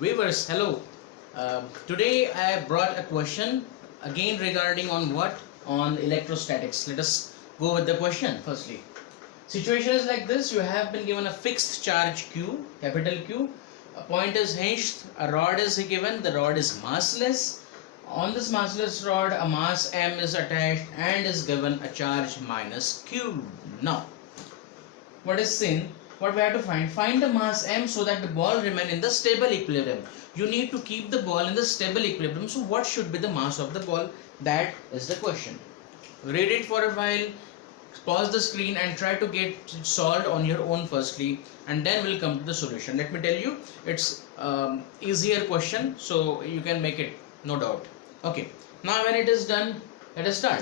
Viewers, hello. Today I brought a question again regarding on what? On electrostatics. Let us go with the question firstly. Situation is like this: you have been given a fixed charge Q, capital Q. A point is hinged, a rod is given, the rod is massless. On this massless rod, a mass M is attached and is given a charge minus Q. Now, what is seen? What we have to find the mass M so that the ball remain in the stable equilibrium. You need to keep the ball in the stable equilibrium. So what should be the mass of the ball? That is the question. Read it for a while, pause the screen and try to get it solved on your own firstly, and then we'll come to the solution. Let me tell you, it's easier question, so you can make it, no doubt. Okay, now when it is done, let us start.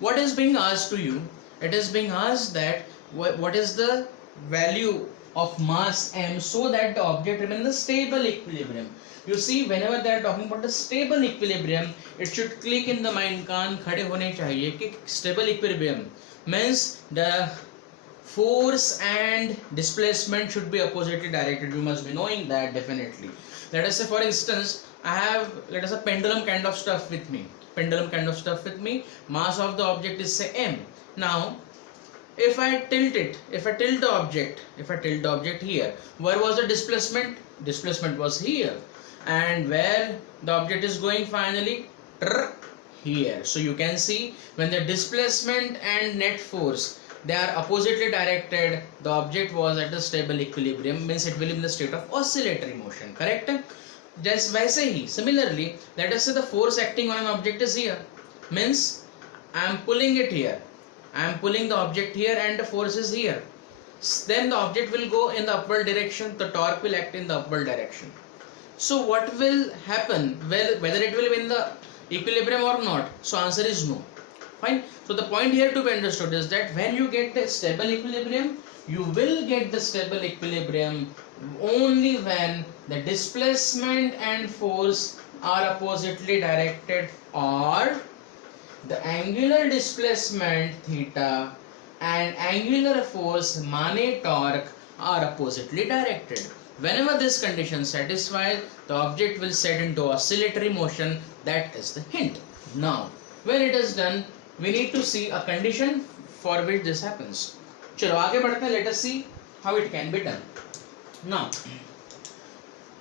What is being asked to you? It is being asked that what is the value of mass M so that the object remains in the stable equilibrium. You see, whenever they are talking about the stable equilibrium, it should click in the mind, कान खड़े होने चाहिए कि stable equilibrium means the force and displacement should be oppositely directed. You must be knowing that definitely. Let us say, for instance, I have, let us say, pendulum kind of stuff with me. Mass of the object is say M. Now, if I tilt the object here, where was the displacement? Displacement was here. And where the object is going finally? Here. So you can see, when the displacement and net force, they are oppositely directed, the object was at a stable equilibrium, means it will be in the state of oscillatory motion, correct? Just वैसे ही, similarly, let us say the force acting on an object is here, means I am pulling it here. I am pulling the object here and the force is here. Then the object will go in the upward direction, the torque will act in the upward direction. So what will happen? Well, whether it will be in the equilibrium or not? So answer is no. Fine. So the point here to be understood is that when you get the stable equilibrium, you will get the stable equilibrium only when the displacement and force are oppositely directed, or the angular displacement theta and angular force mane torque are oppositely directed. Whenever this condition satisfied, the object will set into oscillatory motion. That is the hint. Now, when it is done, we need to see a condition for which this happens. चलो आगे बढ़ते हैं. Let us see how it can be done. Now,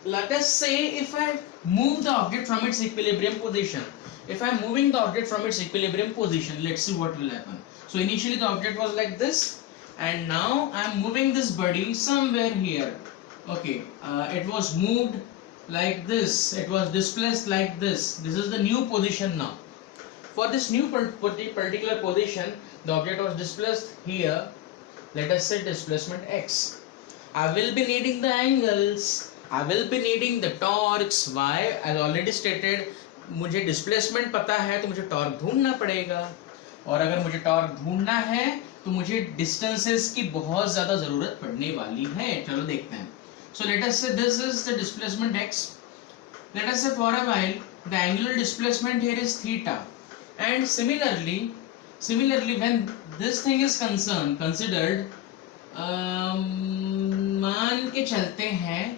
let us say if I move the object from its equilibrium position. If I am moving the object from its equilibrium position, let's see what will happen. So initially the object was like this, and now I am moving this body somewhere here. Okay, it was moved like this, it was displaced like this. This is the new position now. For this new particular position, the object was displaced here. Let us say displacement x. I will be needing the angles, I will be needing the torques. Why? As already stated, मुझे displacement पता है तो मुझे torque ढूंढना पड़ेगा, और अगर मुझे टॉर्क ढूंढना है तो मुझे डिस्टेंसेस की बहुत ज़्यादा ज़रूरत पड़ने वाली है. चलो देखते हैं. सो let us say this is the displacement x. Let us say for a while the angular displacement here is theta, and similarly when this thing is considered, मान के चलते हैं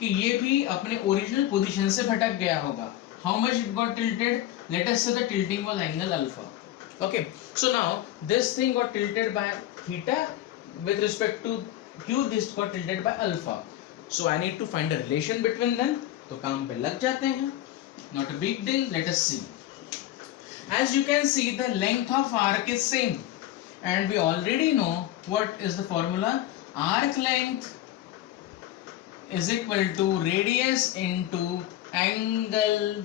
कि ये भी अपने ओरिजिनल पोजीशन से भटक गया होगा. How much it got tilted? Let us say the tilting was angle alpha. Okay, so now this thing got tilted by theta with respect to q. This got tilted by alpha. So I need to find a relation between them. तो काम पे लग जाते हैं. Not a big deal. Let us see. As you can see, the length of arc is same, and we already know what is the formula. Arc length is equal to radius into angle.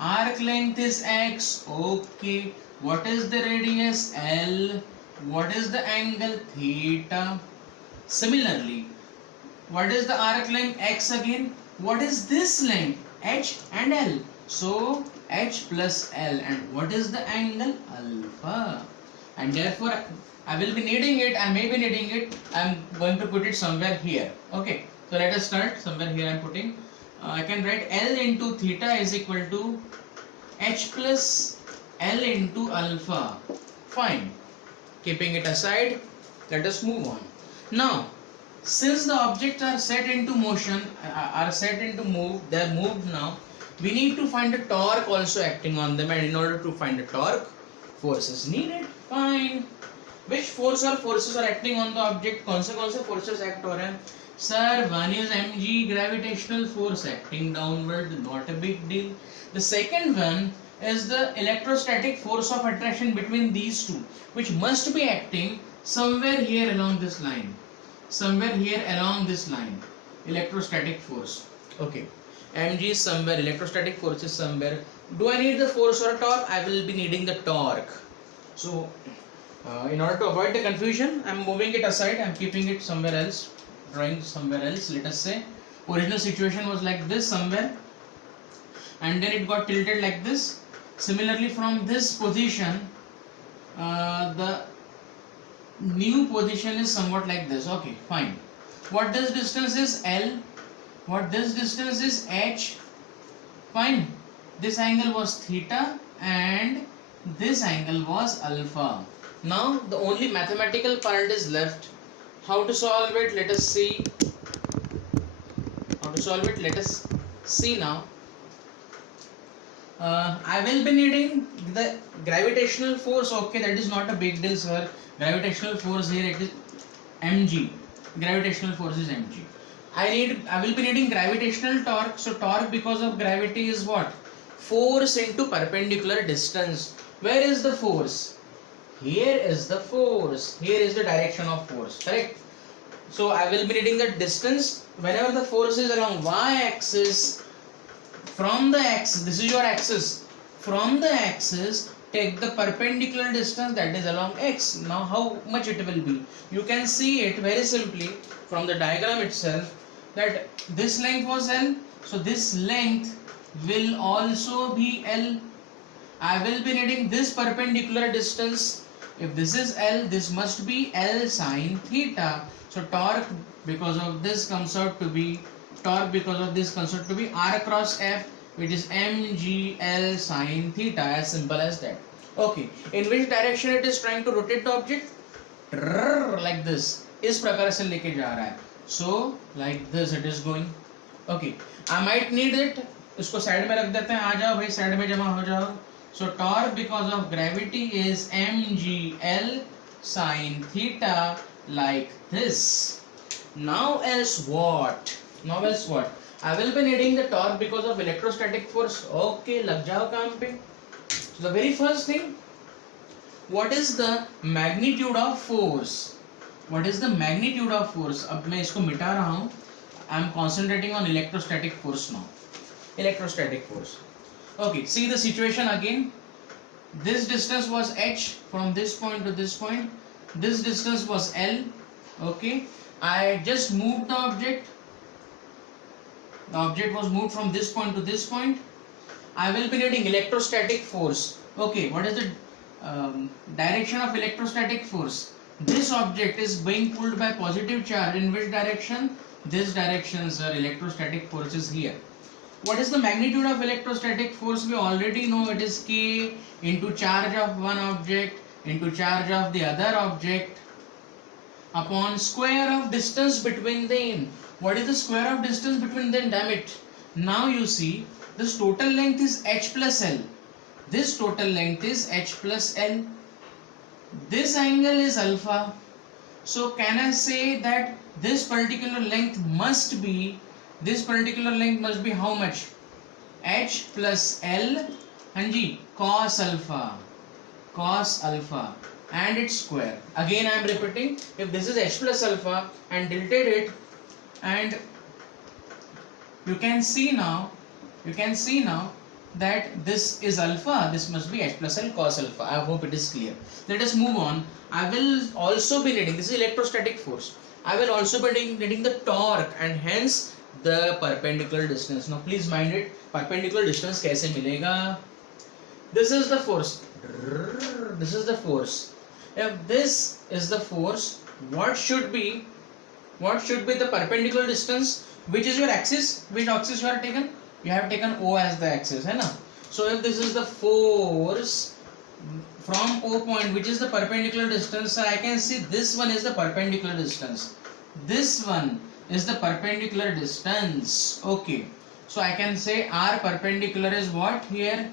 Arc length is x. Okay, what is the radius? L. What is the angle? Theta. Similarly, what is the arc length? X again. What is this length? H and L. So H plus L. And what is the angle? Alpha. And therefore I will be needing it, I may be needing it. I am going to put it somewhere here. Okay, so let us start. Somewhere here I am putting. I can write L into theta is equal to H plus L into alpha. Fine. Keeping it aside, let us move on. Now, Since the objects are set into motion, are set into move, they are moved now, we need to find a torque also acting on them, and in order to find a torque, force is needed. Fine. Which force or forces are acting on the object? कौन से forces act हो रहे हैं? Sir, one is mg gravitational force acting downward, not a big deal. The second one is the electrostatic force of attraction between these two, which must be acting somewhere here along this line. Somewhere here along this line. Electrostatic force. Okay. Mg is somewhere, electrostatic force is somewhere. Do I need the force or a torque? I will be needing the torque. So, in order to avoid the confusion, I am moving it aside, I am keeping it somewhere else, drawing somewhere else. Let us say original situation was like this somewhere, and then it got tilted like this. Similarly, from this position, the new position is somewhat like this. Okay, fine. What this distance is? L. What this distance is? H. Fine. This angle was theta and this angle was alpha. Now the only mathematical part is left. How to solve it? Let us see. How to solve it? Let us see now. I will be needing the gravitational force. Okay, that is not a big deal, sir. Gravitational force here, it is mg. Gravitational force is mg. I will be needing gravitational torque. So torque because of gravity is what? Force into perpendicular distance. Where is the force? Here is the force. Here is the direction of force. Correct? So I will be needing the distance. Whenever the force is along y-axis, from the axis, this is your axis. From the axis, take the perpendicular distance that is along x. Now how much it will be? You can see it very simply from the diagram itself that this length was L. So this length will also be L. I will be needing this perpendicular distance. If this is L, this must be L sine theta. So torque because of this comes out to be R cross F, which is mgl sine theta, as simple as that. Okay, in which direction it is trying to rotate the object? Like this. इस प्रकार से लेके जा रहा है. So like this it is going. Okay, I might need it. इसको side में रख देते हैं. आ जाओ भाई, साइड में जमा हो जाओ. So torque because of gravity is mgl sine theta, like this. Now else what? I will be needing the torque because of electrostatic force. Okay, लग जाओ काम पे. So the very first thing, what is the magnitude of force? What is the magnitude of force? अब मैं इसको मिटा रहा हूँ. I am concentrating on electrostatic force now. Electrostatic force. Okay, see the situation again. This distance was h from this point to this point. This distance was L. Okay, I just moved the object. The object was moved from this point to this point. I will be needing electrostatic force. Okay, what is the direction of electrostatic force? This object is being pulled by positive charge. In which direction? This direction, sir. Electrostatic force is here. What is the magnitude of electrostatic force? We already know it is K into charge of one object into charge of the other object upon square of distance between them. What is the square of distance between them? Damn it. Now you see, this total length is h plus L. This total length is h plus L. This angle is alpha. So can I say that this particular length must be how much? H plus L and cos alpha and its square. Again I am repeating, if this is h plus alpha and tilted it, and you can see now that this is alpha, this must be h plus L cos alpha. I hope it is clear. Let us move on. I will also be needing, this is electrostatic force, I will also be needing the torque and hence the perpendicular distance. Now please mind it, perpendicular distance कैसे मिलेगा? This is the force. This is the force. If this is the force, what should be the perpendicular distance? Which is your axis? Which axis you have taken? You have taken O as the axis, है ना? So if this is the force from O point, which is the perpendicular distance, I can see this one is the perpendicular distance. this one is the perpendicular distance. Okay, so I can say r perpendicular is what here?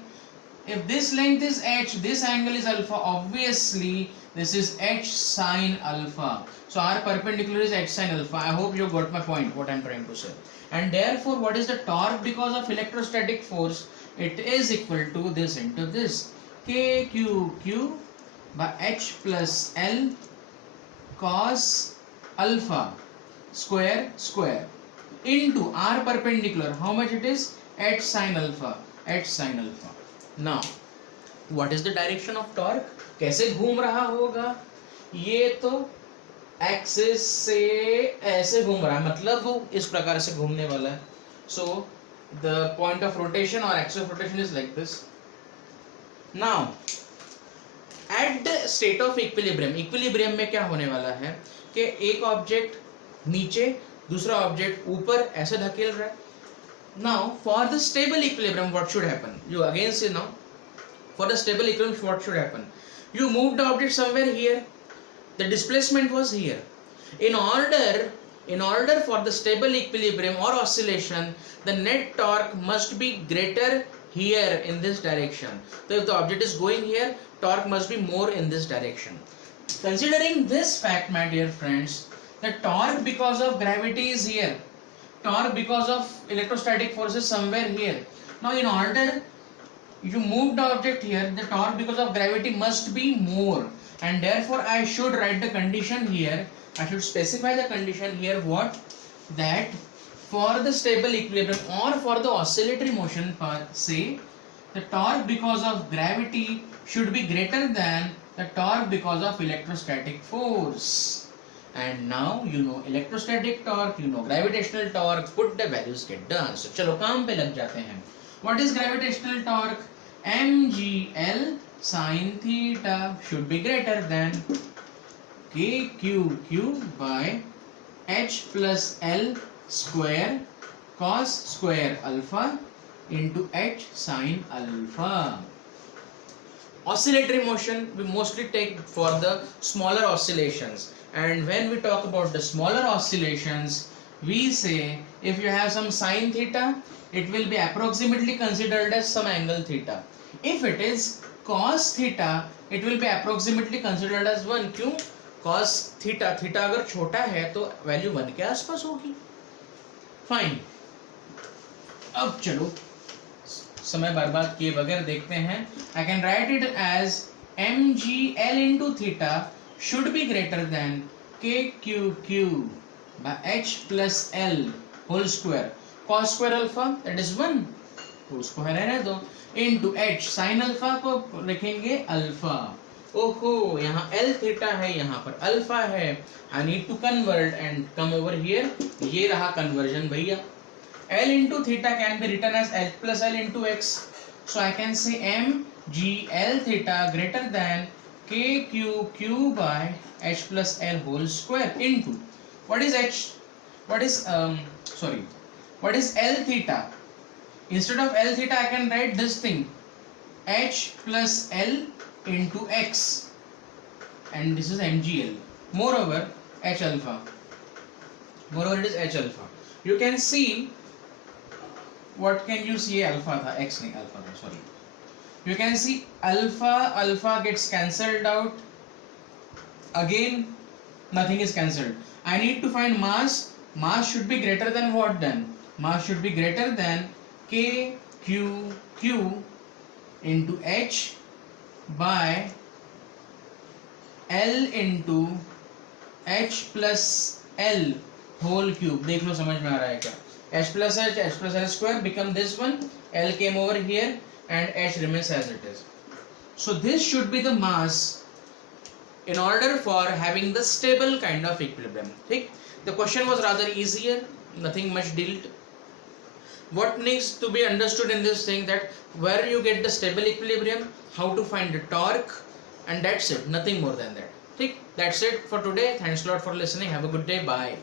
If this length is h, this angle is alpha, obviously this is h sine alpha. So r perpendicular is h sine alpha. I hope you got my point, what I am trying to say. And therefore, what is the torque because of electrostatic force? It is equal to this into this. KQQ by h plus L cos alpha square into r perpendicular. How much it is? H sine alpha. H sine alpha. Now, what is the direction of torque? कैसे घूम रहा होगा? ये तो axis से ऐसे घूम रहा है, मतलब वो इस प्रकार से घूमने वाला है. So the point of rotation or axis of rotation is like this. Now, at the state of equilibrium में क्या होने वाला है कि एक ऑब्जेक्ट नीचे, दूसरा ऑब्जेक्ट ऊपर ऐसे धकेल रहा है. Now, for the stable equilibrium, what should happen? You again say now. For the stable equilibrium, what should happen? You moved the object somewhere here. The displacement was here. In order for the stable equilibrium or oscillation, the net torque must be greater here in this direction. So, if the object is going here, torque must be more in this direction. Considering this fact, my dear friends, the torque because of gravity is here. Torque because of electrostatic force is somewhere here. Now, in order you move the object here, the torque because of gravity must be more, and therefore I should write the condition here. I should specify the condition here, what? That for the stable equilibrium or for the oscillatory motion per se, the torque because of gravity should be greater than the torque because of electrostatic force. And now you know electrostatic torque, you know gravitational torque, put the values, get done. So चलो काम पे लग जाते हैं. What is gravitational torque? mgl sin theta should be greater than kqq by h plus L square cos square alpha into h sin alpha. Oscillatory motion we mostly take for the smaller oscillations. And when we talk about the smaller oscillations, we say if you have some sine theta, it will be approximately considered as some angle theta. If it is cos theta, it will be approximately considered as 1. क्यों? Cos theta, theta अगर छोटा है तो value 1 के आसपास होगी. Fine. अब चलो समय बर्बाद किए बगैर देखते हैं. I can write it as mgl into theta should be greater than kqq by h plus L whole square cos square alpha, that is 1, तो उसको है रहने दो, into h sin alpha को लिखेंगे अल्फा. ओहो, यहाँ L theta है, यहाँ पर अल्फा है. I need to convert and come over here. ये रहा conversion भैया. L into theta can be written as L plus L into x. So I can say m g L theta greater than kqq by h plus L whole square into what is L theta. Instead of L theta I can write this thing, h plus L into x, and this is mgl. Moreover h alpha, moreover it is h alpha. You can see, what can you see? Alpha tha, x nahi, alpha tha, sorry. You can see alpha gets cancelled out. Again nothing is cancelled. I need to find mass. Mass should be greater than what then? Mass should be greater than kqq into h by L into h plus L whole cube. देख लो समझ में आ रहा है क्या? h plus L square become this one. L came over here and h remains as it is. So this should be the mass in order for having the stable kind of equilibrium. ठीक? The question was rather easier, nothing much dealt. What needs to be understood in this thing, that where you get the stable equilibrium, how to find the torque, and that's it, nothing more than that. ठीक? That's it for today. Thanks a lot for listening. Have a good day. Bye.